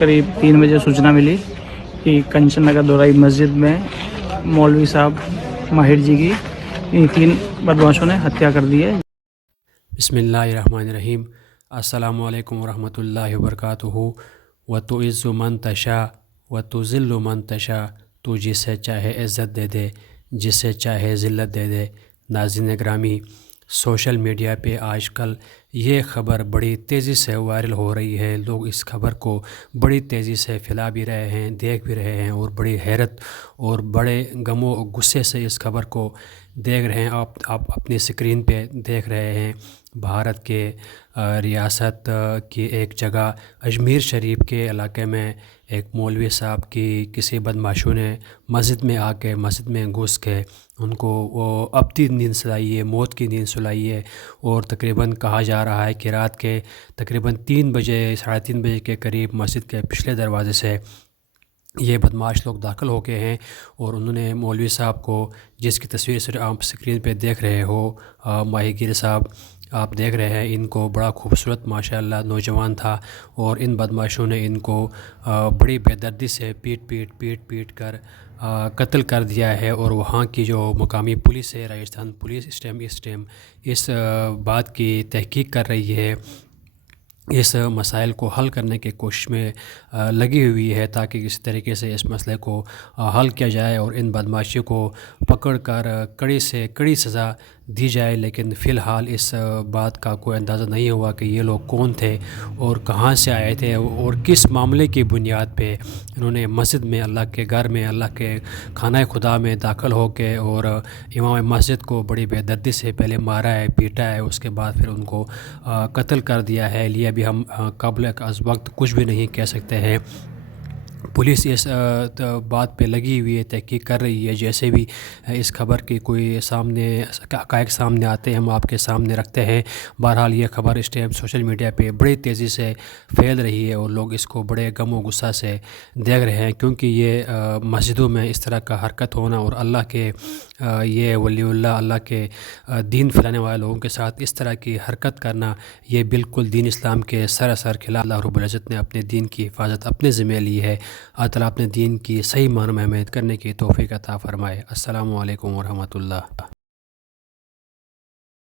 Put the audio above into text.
قریب 3 بجے सूचना मिली कि कंचन नगर दोराई मस्जिद में मौलवी साहब माहिर जी की इन 3 बदमाशों ने हत्या कर दी है। बिस्मिल्लाहिर्रहमानिर्रहीम। अस्सलामु अलैकुम वरहमतुल्लाहि वबरकातुहू। व तुइज़्ज़ु मन तशा व तुज़िल्लु मन तशा, तो जिसे चाहे इज़्ज़त दे दे, जिसे चाहे ज़िल्लत दे दे। नाज़रीन ग्रामी, सोशल मीडिया पे आजकल ये ख़बर बड़ी तेज़ी से वायरल हो रही है। लोग इस खबर को बड़ी तेज़ी से फैला भी रहे हैं, देख भी रहे हैं और बड़ी हैरत और बड़े गमो गुस्से से इस खबर को देख रहे हैं। आप अपनी स्क्रीन पे देख रहे हैं। भारत के रियासत की एक जगह अजमेर शरीफ के इलाके में एक मौलवी साहब की किसी बदमाशों ने मस्जिद में आके मस्जिद में घुस के उनको वो अबदी नींद सुलाई है, मौत की नींद सुलाई है। और तकरीबन कहा जा रहा है कि रात के तकरीबन 3 बजे, साढ़े 3 बजे के करीब मस्जिद के पिछले दरवाज़े से ये बदमाश लोग दाखिल हो गए हैं और उन्होंने मौलवी साहब को, जिसकी तस्वीर सिर्फ आप स्क्रीन पे देख रहे हो, माहिर साहब आप देख रहे हैं, इनको बड़ा खूबसूरत माशाल्लाह नौजवान था और इन बदमाशों ने इनको बड़ी बेदर्दी से पीट कर कत्ल कर दिया है। और वहाँ की जो मकामी पुलिस है, राजस्थान पुलिस इस टाइम इस बात की तहकीक कर रही है, इस मसाइल को हल करने की कोशिश में लगी हुई है ताकि किसी तरीके से इस मसले को हल किया जाए और इन बदमाशियों को पकड़ कर कड़ी से कड़ी सज़ा दी जाए। लेकिन फ़िलहाल इस बात का कोई अंदाज़ा नहीं हुआ कि ये लोग कौन थे और कहाँ से आए थे और किस मामले की बुनियाद पे इन्होंने मस्जिद में, अल्लाह के घर में, अल्लाह के खाना खुदा में दाखिल हो के और इमाम मस्जिद को बड़ी बेदर्दी से पहले मारा है, पीटा है, उसके बाद फिर उनको कत्ल कर दिया है। लिए अभी हम काबिल अज़ वक्त कुछ भी नहीं कह सकते हैं। पुलिस इस बात पे लगी हुई है, तहकीक कर रही है। जैसे भी इस खबर की कोई सामने हक़ाइक़ सामने आते हैं हम आपके सामने रखते हैं। बहरहाल ये खबर इस टाइम सोशल मीडिया पे बड़ी तेज़ी से फैल रही है और लोग इसको बड़े गम और गुस्सा से देख रहे हैं, क्योंकि ये मस्जिदों में इस तरह का हरकत होना और अल्लाह के ये वलीउल्लाह, अल्लाह के दीन फैलाने वाले लोगों के साथ इस तरह की हरकत करना, ये बिल्कुल दीन इस्लाम के सरासर खिलाफ। अल्लाह रब्बुल इज़्ज़त ने अपने दीन की हिफाजत अपने ज़िम्मे ली है। अल्लाह ताला अपने दीन की सही मानों में अहमियत करने की तौफ़ीक़ अता फ़रमाए। अस्सलामु अलैकुम वरहमतुल्लाह।